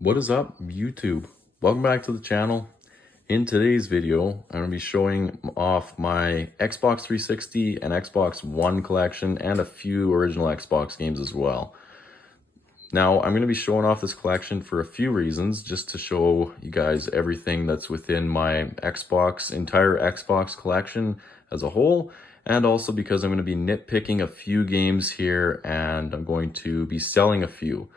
What is up, YouTube? Welcome back to the channel. In today's video, I'm going to be showing off my Xbox 360 and Xbox One collection and a few original Xbox games as well. Now, I'm going to be showing off this collection for a few reasons, just to show you guys everything that's within my entire Xbox collection as a whole, and also because I'm going to be nitpicking a few games here and I'm going to be selling a few.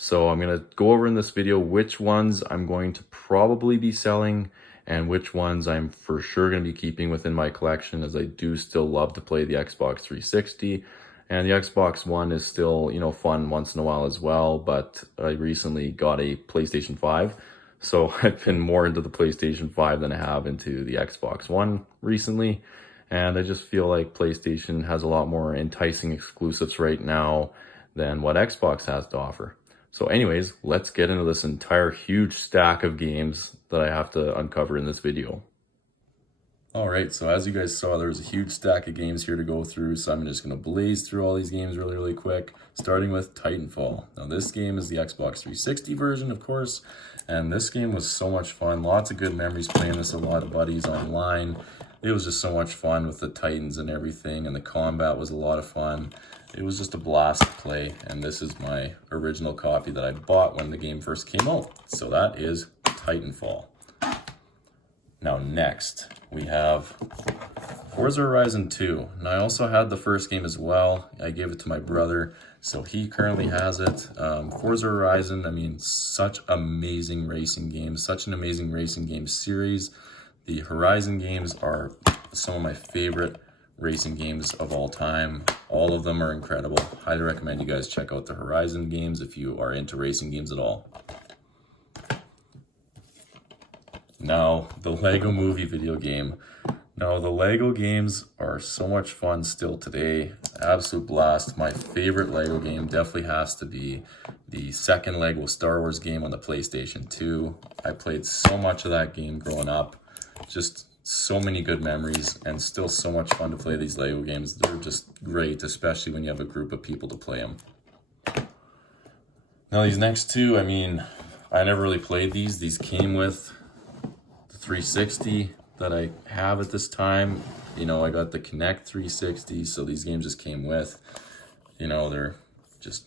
So I'm going to go over in this video which ones I'm going to probably be selling and which ones I'm for sure going to be keeping within my collection, as I do still love to play the Xbox 360. And the Xbox One is still, fun once in a while as well, but I recently got a PlayStation 5. So I've been more into the PlayStation 5 than I have into the Xbox One recently. And I just feel like PlayStation has a lot more enticing exclusives right now than what Xbox has to offer. So anyways, let's get into this entire huge stack of games that I have to uncover in this video. All right, so as you guys saw, there's a huge stack of games here to go through, so I'm just going to blaze through all these games really quick, starting with Titanfall. Now this game is the Xbox 360 version, of course, and this game was so much fun. Lots of good memories playing this with a lot of buddies online. It was just so much fun with the Titans and everything, and the combat was a lot of fun. It was just a blast to play, and this is my original copy that I bought when the game first came out. So that is Titanfall. Now next, we have Forza Horizon 2. Now I also had the first game as well. I gave it to my brother, so he currently has it. Forza Horizon, I mean, such amazing racing games, such an amazing racing game series. The Horizon games are some of my favorite racing games of all time. All of them are incredible. Highly recommend you guys check out the Horizon games if you are into racing games at all. Now, the Lego Movie video game. Now, the Lego games are so much fun still today. Absolute blast. My favorite Lego game definitely has to be the second Lego Star Wars game on the PlayStation 2. I played so much of that game growing up. Just so many good memories, and still so much fun to play these Lego games. They're just great, especially when you have a group of people to play them. Now, these next two, I mean, I never really played these. These came with 360 that I have at this time. I got the Kinect 360, so these games just came with. They're just,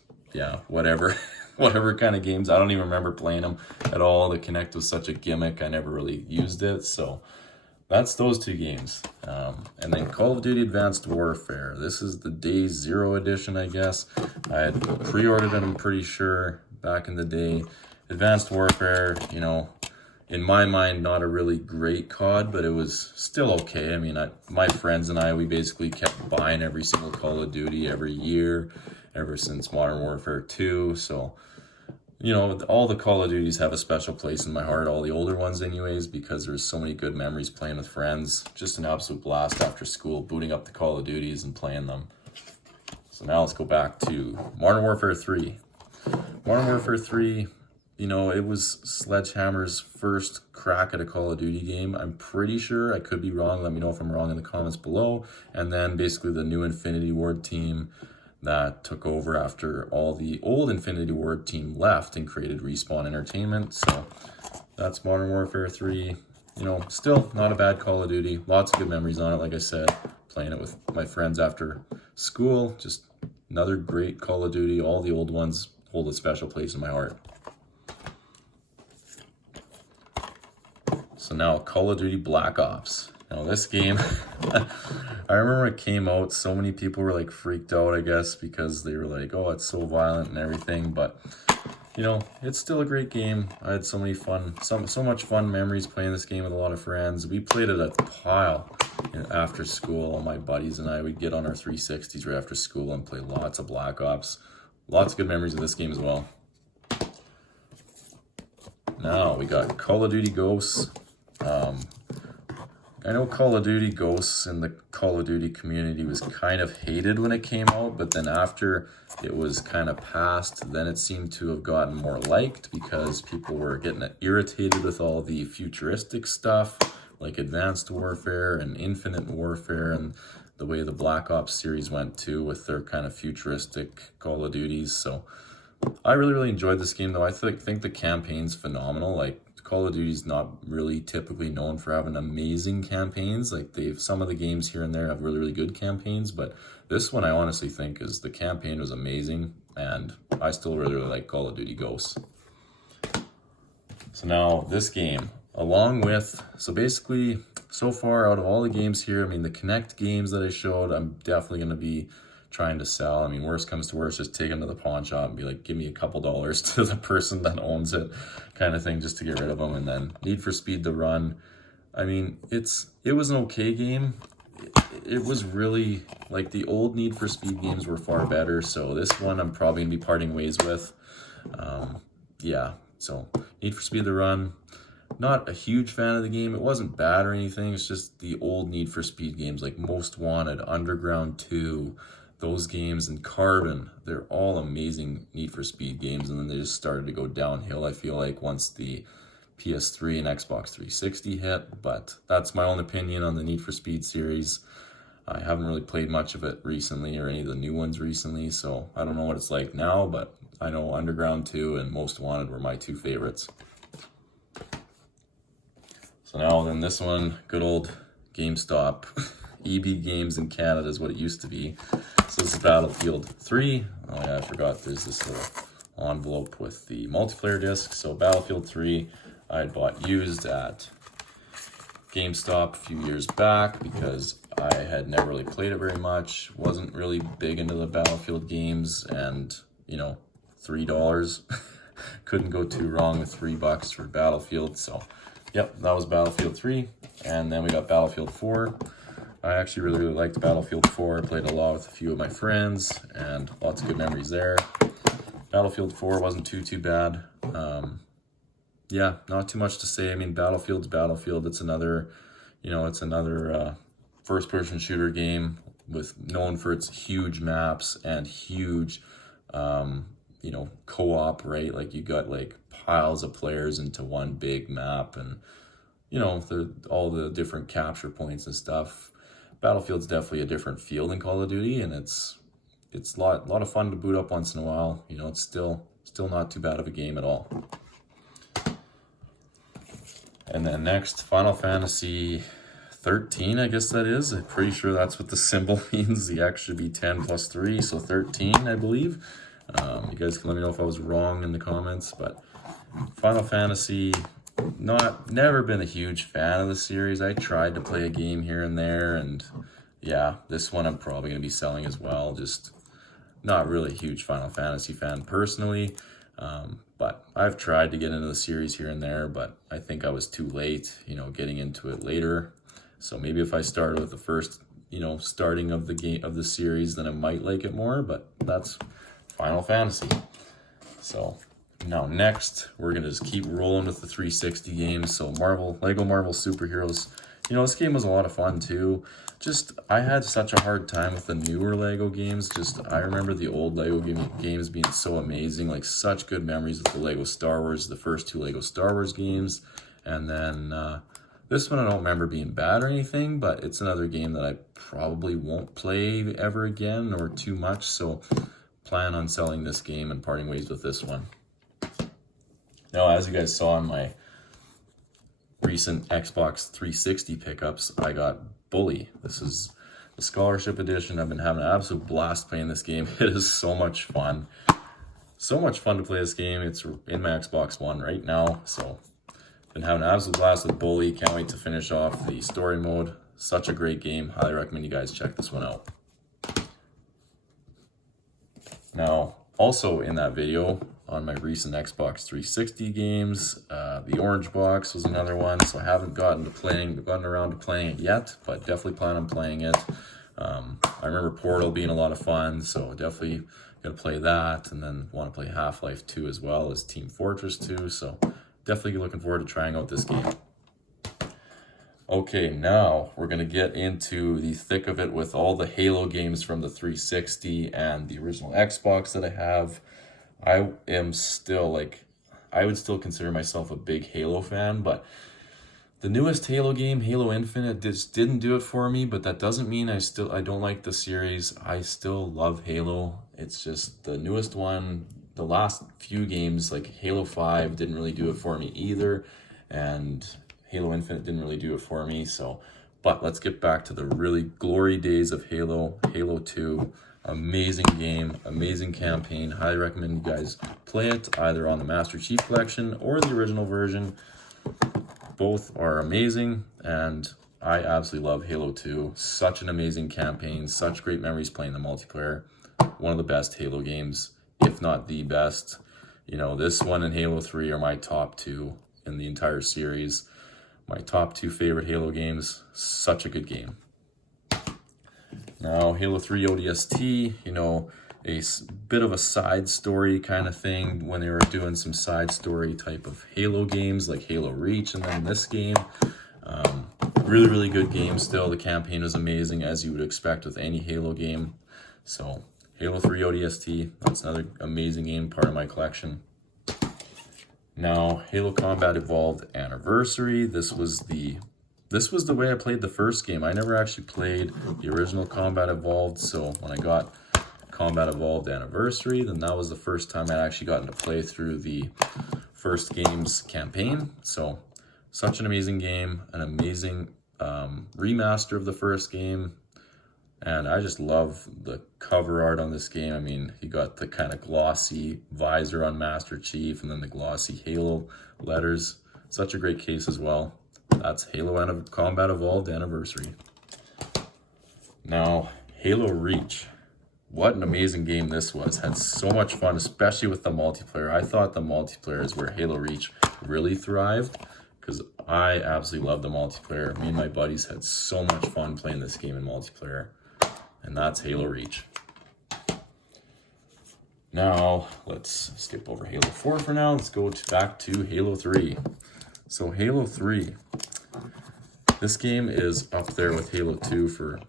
whatever. Whatever kind of games. I don't even remember playing them at all. The Kinect was such a gimmick, I never really used it. So that's those two games. And then Call of Duty Advanced Warfare. This is the Day Zero edition, I guess. I had pre-ordered it, I'm pretty sure, back in the day. Advanced Warfare, in my mind, not a really great COD, but it was still okay. I mean, my friends and I, we basically kept buying every single Call of Duty every year, ever since Modern Warfare 2. So, all the Call of Duties have a special place in my heart, all the older ones anyways, because there's so many good memories playing with friends. Just an absolute blast after school, booting up the Call of Duties and playing them. So now let's go back to Modern Warfare 3. Modern Warfare 3... it was Sledgehammer's first crack at a Call of Duty game. I'm pretty sure. I could be wrong. Let me know if I'm wrong in the comments below. And then basically the new Infinity Ward team that took over after all the old Infinity Ward team left and created Respawn Entertainment. So that's Modern Warfare 3. Still not a bad Call of Duty. Lots of good memories on it, like I said. Playing it with my friends after school. Just another great Call of Duty. All the old ones hold a special place in my heart. So now Call of Duty Black Ops. Now this game, I remember it came out, so many people were like freaked out, I guess, because they were like, oh, it's so violent and everything. But, it's still a great game. I had so much fun memories playing this game with a lot of friends. We played it a pile after school. All my buddies and I would get on our 360s right after school and play lots of Black Ops. Lots of good memories of this game as well. Now we got Call of Duty Ghosts. I know Call of Duty Ghosts in the Call of Duty community was kind of hated when it came out, but then after it was kind of passed, then it seemed to have gotten more liked because people were getting irritated with all the futuristic stuff like Advanced Warfare and Infinite Warfare, and the way the Black Ops series went too with their kind of futuristic Call of Duties. So I really enjoyed this game though. I think the campaign's phenomenal. Like Call of Duty's not really typically known for having amazing campaigns. Like some of the games here and there have really good campaigns, but this one I honestly think is the campaign was amazing, and I still really like Call of Duty Ghosts. So now this game, along with, so basically so far out of all the games here, I mean the Kinect games that I showed, I'm definitely going to be trying to sell. I mean, worst comes to worst, just take them to the pawn shop and be like, give me a couple dollars to the person that owns it, kind of thing, just to get rid of them. And then Need for Speed The Run, I mean, it was an okay game. It was really, like, the old Need for Speed games were far better, so this one I'm probably gonna be parting ways with. Yeah, so Need for Speed The Run, not a huge fan of the game. It wasn't bad or anything, it's just the old Need for Speed games, like Most Wanted, Underground 2, those games, and Carbon, they're all amazing Need for Speed games, and then they just started to go downhill, I feel like, once the PS3 and Xbox 360 hit. But that's my own opinion on the Need for Speed series. I haven't really played much of it recently, or any of the new ones recently, so I don't know what it's like now, but I know Underground 2 and Most Wanted were my two favorites. So now then this one, good old GameStop. EB Games in Canada is what it used to be. So this is Battlefield 3. Oh yeah, I forgot there's this little envelope with the multiplayer disc. So Battlefield 3, I had bought used at GameStop a few years back because I had never really played it very much, wasn't really big into the Battlefield games, and you know, $3. Couldn't go too wrong with $3 for Battlefield. So yep, that was Battlefield 3. And then we got Battlefield 4. I actually really liked Battlefield 4. I played a lot with a few of my friends, and lots of good memories there. Battlefield 4 wasn't too bad. Yeah, not too much to say. I mean, Battlefield's Battlefield. It's another, first-person shooter game known for its huge maps and huge, co-op, right? Like you got like piles of players into one big map, and all the different capture points and stuff. Battlefield's definitely a different feel than Call of Duty, and it's a lot of fun to boot up once in a while. It's still not too bad of a game at all. And then next, Final Fantasy 13, I guess that is. I'm pretty sure that's what the symbol means. The X should be 10 plus 3, so 13, I believe. You guys can let me know if I was wrong in the comments, but Final Fantasy, never been a huge fan of the series. I tried to play a game here and there, and yeah, this one I'm probably going to be selling as well. Just not really a huge Final Fantasy fan personally, but I've tried to get into the series here and there, but I think I was too late, getting into it later. So maybe if I started with the first, starting of the series, then I might like it more, but that's Final Fantasy. So now next, we're going to just keep rolling with the 360 games. So Lego Marvel Superheroes. This game was a lot of fun too. Just, I had such a hard time with the newer Lego games. I remember the old Lego games being so amazing. Like, such good memories with the Lego Star Wars, the first two Lego Star Wars games. And then this one I don't remember being bad or anything, but it's another game that I probably won't play ever again or too much. So plan on selling this game and parting ways with this one. Now, as you guys saw in my recent Xbox 360 pickups, I got Bully. This is the Scholarship Edition. I've been having an absolute blast playing this game. It is so much fun. So much fun to play this game. It's in my Xbox One right now, so been having an absolute blast with Bully. Can't wait to finish off the story mode. Such a great game. Highly recommend you guys check this one out. Now, also in that video, on my recent Xbox 360 games, the Orange Box was another one, so I haven't gotten around to playing it yet, but definitely plan on playing it. I remember Portal being a lot of fun, so definitely gonna play that, and then want to play Half-Life 2 as well as Team Fortress 2, so definitely looking forward to trying out this game. Okay, now we're gonna get into the thick of it with all the Halo games from the 360 and the original Xbox that I have. I am still I would still consider myself a big Halo fan, but the newest Halo game, Halo Infinite, just didn't do it for me, but that doesn't mean I don't like the series. I still love Halo. It's just the newest one, the last few games, like Halo 5 didn't really do it for me either, and Halo Infinite didn't really do it for me. So, but let's get back to the really glory days of Halo 2. Amazing game, amazing campaign. Highly recommend you guys play it either on the Master Chief Collection or the original version. Both are amazing, and I absolutely love Halo 2. Such an amazing campaign, such great memories playing the multiplayer. One of the best Halo games, if not the best. You know, this one and Halo 3 are my top two in the entire series. My top two favorite Halo games. Such a good game. Now, Halo 3 ODST, you know, bit of a side story kind of thing when they were doing some side story type of Halo games like Halo Reach, and then this game. Really, really good game still. The campaign was amazing, as you would expect with any Halo game. So, Halo 3 ODST, that's another amazing game, part of my collection. Now, Halo Combat Evolved Anniversary. This was the way I played the first game. I never actually played the original Combat Evolved, so when I got Combat Evolved Anniversary, then that was the first time I actually gotten to play through the first game's campaign. So, such an amazing game, an amazing remaster of the first game, and I just love the cover art on this game. I mean, you got the kind of glossy visor on Master Chief, and then the glossy Halo letters. Such a great case as well. That's Halo Combat Evolved Anniversary. Now, Halo Reach. What an amazing game this was. Had so much fun, especially with the multiplayer. I thought the multiplayer is where Halo Reach really thrived, because I absolutely love the multiplayer. Me and my buddies had so much fun playing this game in multiplayer, and that's Halo Reach. Now, let's skip over Halo 4 for now. Let's go back to Halo 3. So Halo 3, this game is up there with Halo 2 for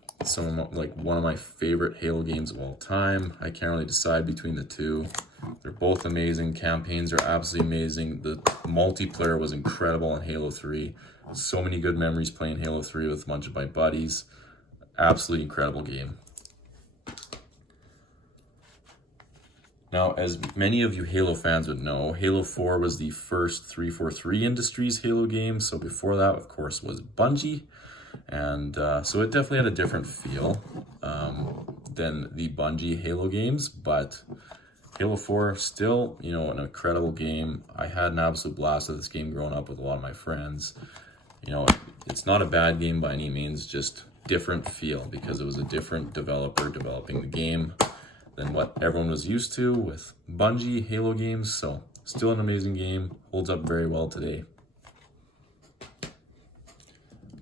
one of my favorite Halo games of all time. I can't really decide between the two. They're both amazing. Campaigns are absolutely amazing. The multiplayer was incredible in Halo 3. So many good memories playing Halo 3 with a bunch of my buddies. Absolutely incredible game. Now, as many of you Halo fans would know, Halo 4 was the first 343 Industries Halo game. So before that, of course, was Bungie. And so it definitely had a different feel than the Bungie Halo games. But Halo 4, still, you know, an incredible game. I had an absolute blast with this game growing up with a lot of my friends. You know, it's not a bad game by any means, just different feel, because it was a different developer developing the game than what everyone was used to with Bungie Halo games. So still an amazing game, holds up very well today.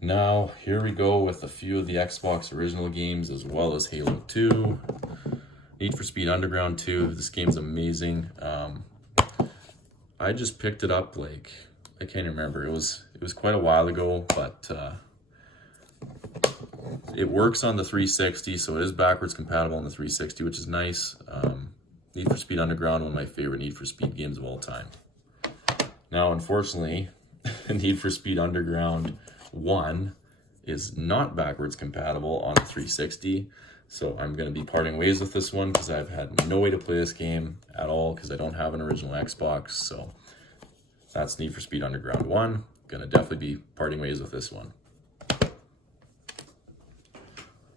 Now, here we go with a few of the Xbox original games as well as Halo 2. Need for Speed Underground 2, this game's amazing. I just picked it up, like, I can't remember, it was quite a while ago, but it works on the 360, so it is backwards compatible on the 360, which is nice. Need for Speed Underground, one of my favorite Need for Speed games of all time. Now, unfortunately, Need for Speed Underground 1 is not backwards compatible on the 360, so I'm going to be parting ways with this one because I've had no way to play this game at all because I don't have an original Xbox. So that's Need for Speed Underground 1. Going to definitely be parting ways with this one.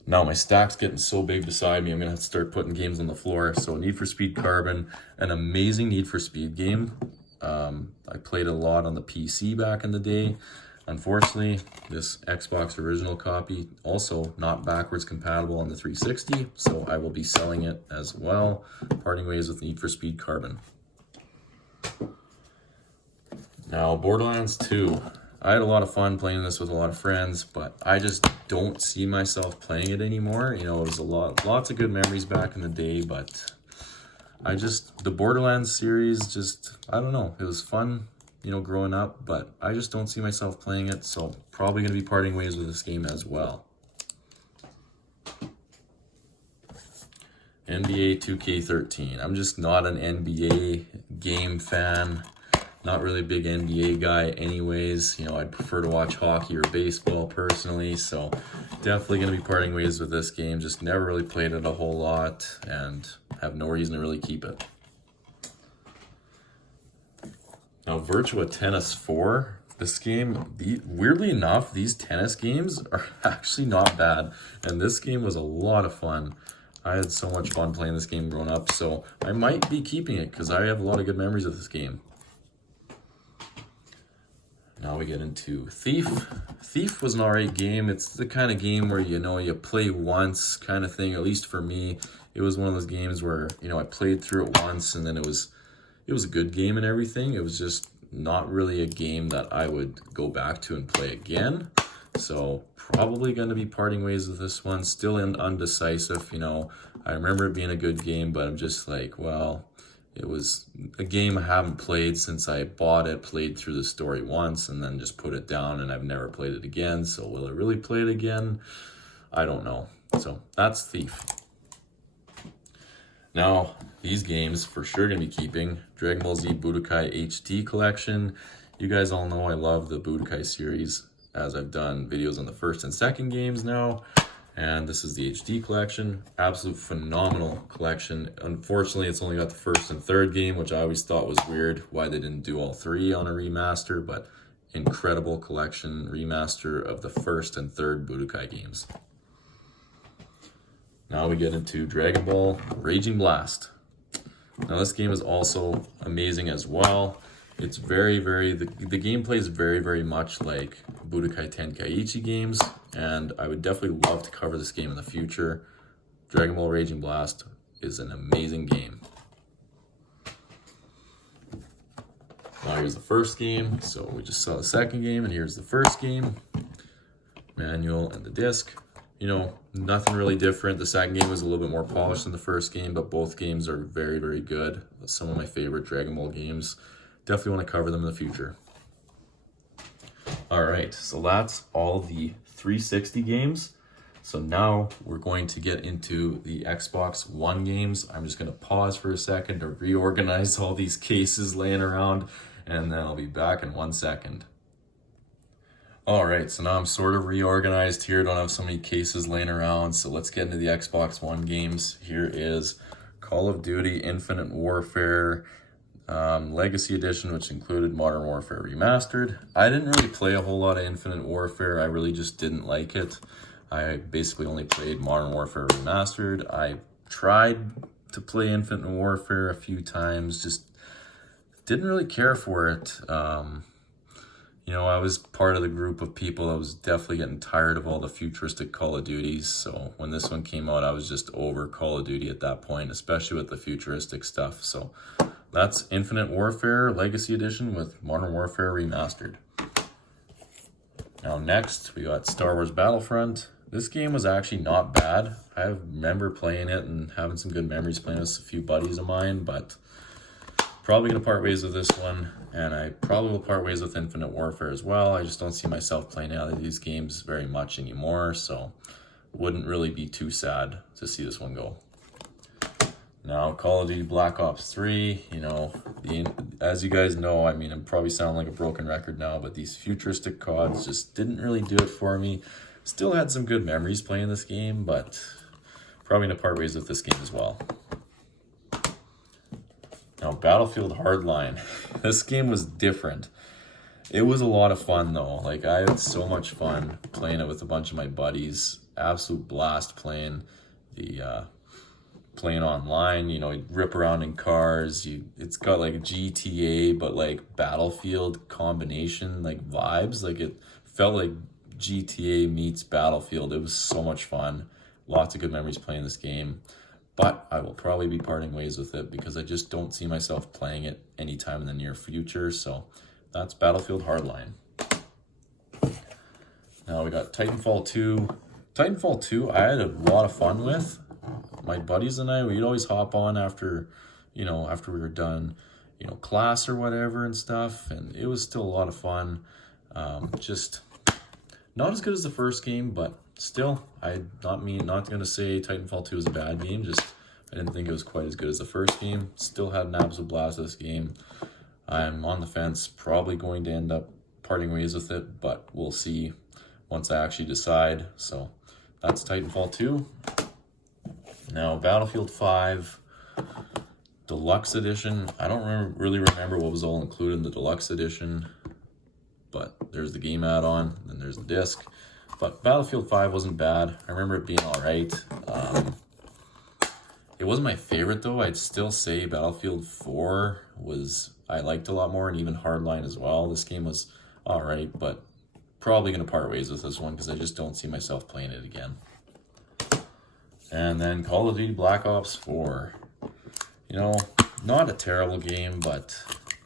Now my stack's getting so big beside me, I'm going to have to start putting games on the floor. So Need for Speed Carbon, an amazing Need for Speed game. I played a lot on the PC back in the day. Unfortunately, this Xbox original copy also not backwards compatible on the 360, so I will be selling it as well. Parting ways with Need for Speed Carbon. Now, Borderlands 2. I had a lot of fun playing this with a lot of friends, but I just don't see myself playing it anymore. You know, it was lots of good memories back in the day, but the Borderlands series I don't know, it was fun, you know, growing up, but I just don't see myself playing it, so probably going to be parting ways with this game as well. NBA 2K13. I'm just not an NBA game fan. Not really a big NBA guy anyways. You know, I'd prefer to watch hockey or baseball personally, so definitely going to be parting ways with this game. Just never really played it a whole lot and have no reason to really keep it. Now, Virtua Tennis 4, this game, weirdly enough, these tennis games are actually not bad. And this game was a lot of fun. I had so much fun playing this game growing up, so I might be keeping it because I have a lot of good memories of this game. Now we get into Thief. Thief was an alright game. It's the kind of game where, you know, you play once kind of thing. At least for me, it was one of those games where, you know, I played through it once and then it was a good game and everything. It was just not really a game that I would go back to and play again. So probably going to be parting ways with this one. Still undecisive, you know. I remember it being a good game, but I'm just like, well, it was a game I haven't played since I bought it, played through the story once, and then just put it down, and I've never played it again. So will I really play it again? I don't know. So that's Thief. Now, these games for sure gonna be keeping. Dragon Ball Z Budokai HD Collection. You guys all know I love the Budokai series, as I've done videos on the first and second games now. And this is the HD collection. Absolute phenomenal collection. Unfortunately, it's only got the first and third game, which I always thought was weird, why they didn't do all three on a remaster, but incredible collection remaster of the first and third Budokai games. Now we get into Dragon Ball Raging Blast. Now this game is also amazing as well. It's the gameplay is very much like Budokai Tenkaichi games, and I would definitely love to cover this game in the future. Dragon Ball Raging Blast is an amazing game. Now here's the first game. So we just saw the second game, and here's the first game. Manual and the disc. You know, nothing really different. The second game was a little bit more polished than the first game, but both games are very good. Some of my favorite Dragon Ball games. Definitely want to cover them in the future. All right, so that's all the 360 games. So now we're going to get into the Xbox One games. I'm just going to pause for a second to reorganize all these cases laying around, and then I'll be back in 1 second. All right, so now I'm sort of reorganized here. Don't have so many cases laying around. So let's get into the Xbox One games. Here is Call of Duty Infinite Warfare Legacy Edition, which included Modern Warfare Remastered. I didn't really play a whole lot of Infinite Warfare. I really just didn't like it. I basically only played Modern Warfare Remastered. I tried to play Infinite Warfare a few times, just didn't really care for it. You know, I was part of the group of people that was definitely getting tired of all the futuristic Call of Duties. So when this one came out, I was just over Call of Duty at that point, especially with the futuristic stuff. So that's Infinite Warfare Legacy Edition with Modern Warfare Remastered. Now next, we got Star Wars Battlefront. This game was actually not bad. I remember playing it and having some good memories playing with a few buddies of mine, but probably going to part ways with this one, and I probably will part ways with Infinite Warfare as well. I just don't see myself playing out of these games very much anymore, so wouldn't really be too sad to see this one go. Now, Call of Duty Black Ops 3, you know, as you guys know, I mean, I'm probably sounding like a broken record now, but these futuristic CODs just didn't really do it for me. Still had some good memories playing this game, but probably going to part ways with this game as well. Now, Battlefield Hardline. This game was different. It was a lot of fun, though. Like, I had so much fun playing it with a bunch of my buddies. Absolute blast playing playing online. You know, you'd rip around in cars. It's got like GTA, but like Battlefield combination, like vibes. Like, it felt like GTA meets Battlefield. It was so much fun. Lots of good memories playing this game. But I will probably be parting ways with it because I just don't see myself playing it anytime in the near future. So that's Battlefield Hardline. Now we got Titanfall 2. Titanfall 2 I had a lot of fun with. My buddies and I, we'd always hop on after we were done, class or whatever and stuff. And it was still a lot of fun. Just not as good as the first game, but still, not going to say Titanfall 2 is a bad game, just I didn't think it was quite as good as the first game. Still had an absolute blast with this game. I'm on the fence, probably going to end up parting ways with it, but we'll see once I actually decide. So that's Titanfall 2. Now, Battlefield 5. Deluxe Edition. I don't really remember what was all included in the Deluxe Edition, but there's the game add-on, then there's the disc. But Battlefield 5 wasn't bad. I remember it being alright. It wasn't my favorite though. I'd still say Battlefield 4 I liked a lot more, and even Hardline as well. This game was alright, but probably going to part ways with this one because I just don't see myself playing it again. And then Call of Duty Black Ops 4. You know, not a terrible game, but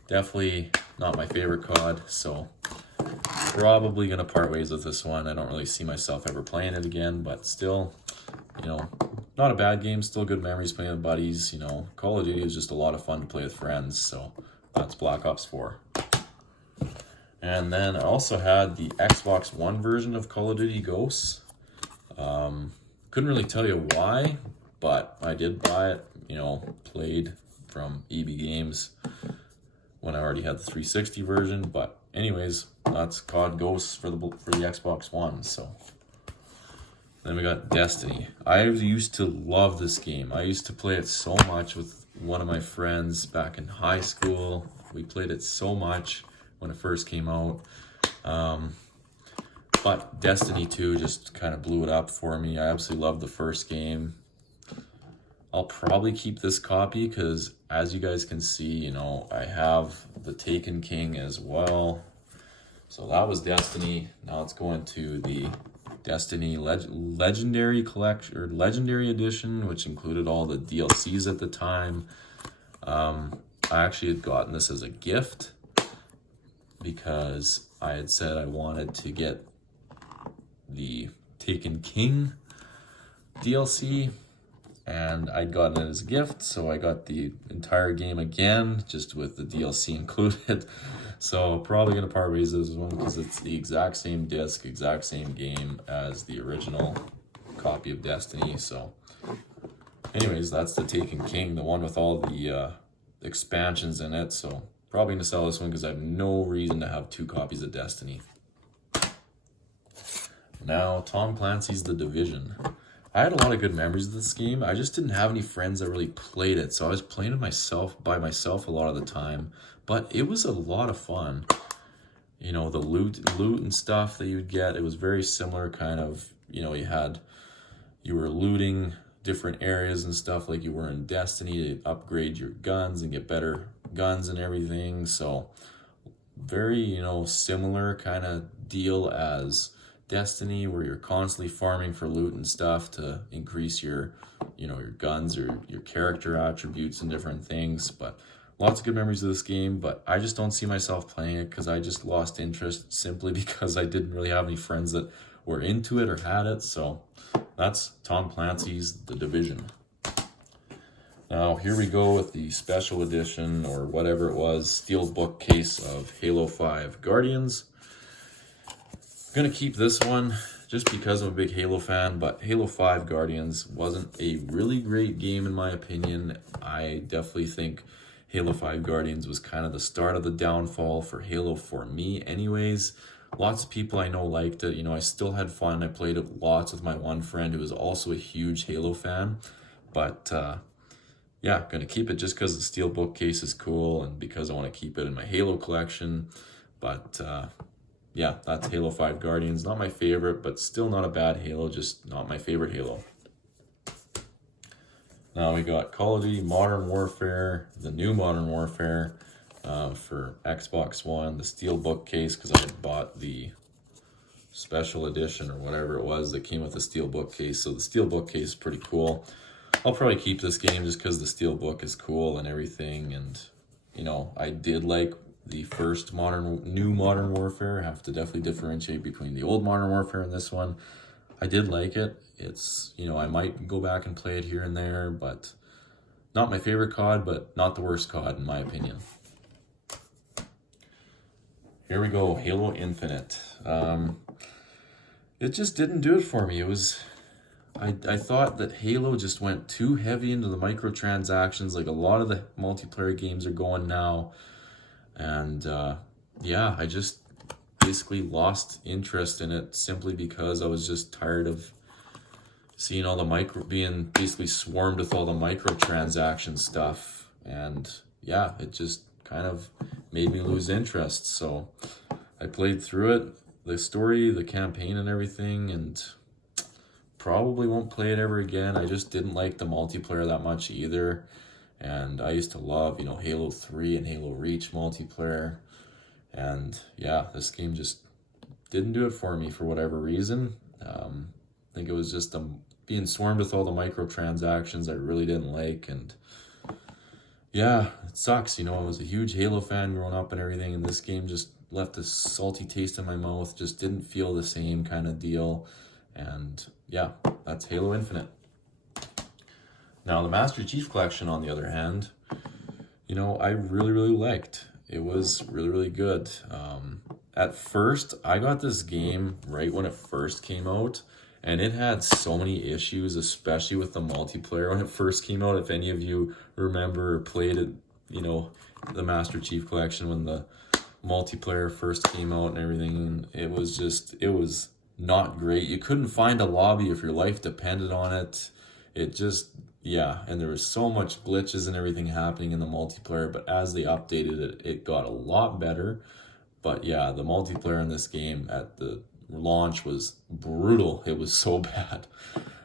definitely not my favorite COD, so probably going to part ways with this one. I don't really see myself ever playing it again, but still, you know, not a bad game. Still good memories playing with buddies. You know, Call of Duty is just a lot of fun to play with friends, so that's Black Ops 4. And then I also had the Xbox One version of Call of Duty Ghosts. Couldn't really tell you why, but I did buy it, you know, played from EB Games when I already had the 360 version. But anyways, that's COD Ghosts for the Xbox One. So then we got Destiny. I used to love this game. I used to play it so much with one of my friends back in high school. We played it so much when it first came out. But Destiny 2 just kind of blew it up for me. I absolutely loved the first game. I'll probably keep this copy because, as you guys can see, you know, I have the Taken King as well. So that was Destiny. Now it's going to the Destiny Legendary Collection, or Legendary Edition, which included all the DLCs at the time. I actually had gotten this as a gift because I had said I wanted to get the Taken King DLC, and I'd gotten it as a gift, so I got the entire game again, just with the DLC included. So probably gonna part ways this one because it's the exact same disc, exact same game as the original copy of Destiny. So anyways, that's the Taken King, the one with all the expansions in it. So probably gonna sell this one because I have no reason to have two copies of Destiny. Now, Tom Clancy's The Division. I had a lot of good memories of this game. I just didn't have any friends that really played it, so I was playing it by myself a lot of the time. But it was a lot of fun. You know, the loot and stuff that you would get, it was very similar kind of, you know, you were looting different areas and stuff like you were in Destiny to upgrade your guns and get better guns and everything. So very, you know, similar kind of deal as Destiny, where you're constantly farming for loot and stuff to increase your, you know, your guns or your character attributes and different things. But lots of good memories of this game, but I just don't see myself playing it because I just lost interest simply because I didn't really have any friends that were into it or had it. So that's Tom Clancy's The Division. Now here we go with the special edition, or whatever it was, steelbook case of Halo 5 Guardians. I'm gonna keep this one just because I'm a big Halo fan, but Halo 5 Guardians wasn't a really great game in my opinion. I definitely think Halo 5 Guardians was kind of the start of the downfall for Halo for me anyways. Lots of people I know liked it. You know, I still had fun. I played it lots with my one friend who was also a huge Halo fan. But yeah, gonna keep it just because the steelbook case is cool and because I want to keep it in my Halo collection. But yeah, that's Halo 5 Guardians. Not my favorite, but still not a bad Halo, just not my favorite Halo. Now we got Call of Duty Modern Warfare, the new Modern Warfare for Xbox One, the steelbook case, because I had bought the special edition or whatever it was that came with the steelbook case. So the steelbook case is pretty cool. I'll probably keep this game just because the steelbook is cool and everything. And, you know, I did like the first new Modern Warfare. I have to definitely differentiate between the old Modern Warfare and this one. I did like it. It's, you know, I might go back and play it here and there, but not my favorite COD, but not the worst COD in my opinion. Here we go, Halo Infinite. It just didn't do it for me. It was, I thought that Halo just went too heavy into the microtransactions, like a lot of the multiplayer games are going now. And yeah, I just basically lost interest in it simply because I was just tired of seeing all the being basically swarmed with all the microtransaction stuff. and yeah, it just kind of made me lose interest. So I played through it, the story, the campaign and everything, and probably won't play it ever again. I just didn't like the multiplayer that much either. And I used to love, Halo 3 and Halo Reach multiplayer. And yeah, this game just didn't do it for me for whatever reason. I think it was just being swarmed with all the microtransactions I really didn't like. And yeah, it sucks. I was a huge Halo fan growing up and everything, and this game just left a salty taste in my mouth. Just didn't feel the same kind of deal. And yeah, that's Halo Infinite. Now, the Master Chief Collection, on the other hand, I really, really liked. It was really, really good. At first, I got this game right when it first came out, and it had so many issues, especially with the multiplayer when it first came out. If any of you remember or played it, the Master Chief Collection when the multiplayer first came out and everything, it was not great. You couldn't find a lobby if your life depended on it. Yeah, and there was so much glitches and everything happening in the multiplayer, but as they updated it, it got a lot better. But yeah, the multiplayer in this game at the launch was brutal. It was so bad.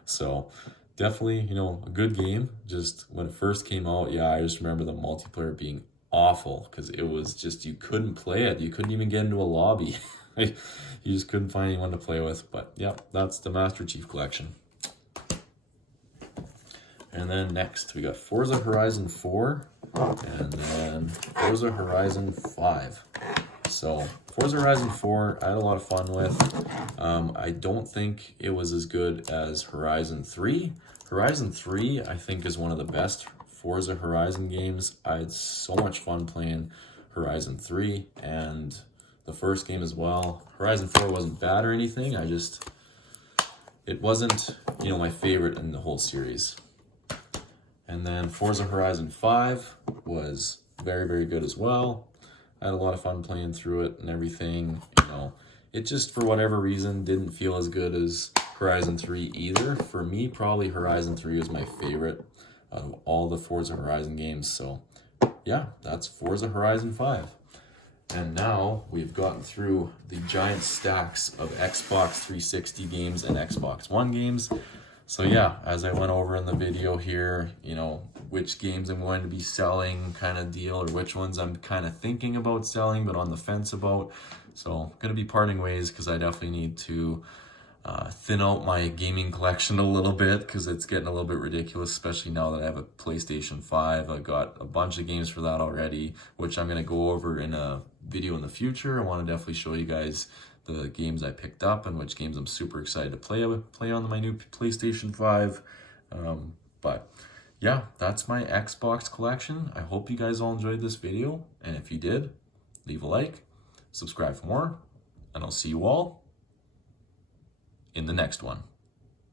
So definitely, a good game. Just when it first came out, yeah, I just remember the multiplayer being awful because it was just, you couldn't play it. You couldn't even get into a lobby. You just couldn't find anyone to play with. But yeah, that's the Master Chief Collection. And then next, we got Forza Horizon 4 and then Forza Horizon 5. So Forza Horizon 4, I had a lot of fun with. I don't think it was as good as Horizon 3. Horizon 3, I think, is one of the best Forza Horizon games. I had so much fun playing Horizon 3 and the first game as well. Horizon 4 wasn't bad or anything. It wasn't, my favorite in the whole series. And then Forza Horizon 5 was very, very good as well. I had a lot of fun playing through it and everything. It just, for whatever reason, didn't feel as good as Horizon 3 either. For me, probably Horizon 3 was my favorite of all the Forza Horizon games. So yeah, that's Forza Horizon 5. And now we've gotten through the giant stacks of Xbox 360 games and Xbox One games. So yeah, as I went over in the video here, which games I'm going to be selling kind of deal, or which ones I'm kind of thinking about selling but on the fence about. So I'm going to be parting ways because I definitely need to thin out my gaming collection a little bit because it's getting a little bit ridiculous, especially now that I have a PlayStation 5. I've got a bunch of games for that already, which I'm going to go over in a video in the future. I want to definitely show you guys the games I picked up and which games I'm super excited to play on my new PlayStation 5. But yeah, that's my Xbox collection. I hope you guys all enjoyed this video, and if you did, leave a like, subscribe for more, and I'll see you all in the next one.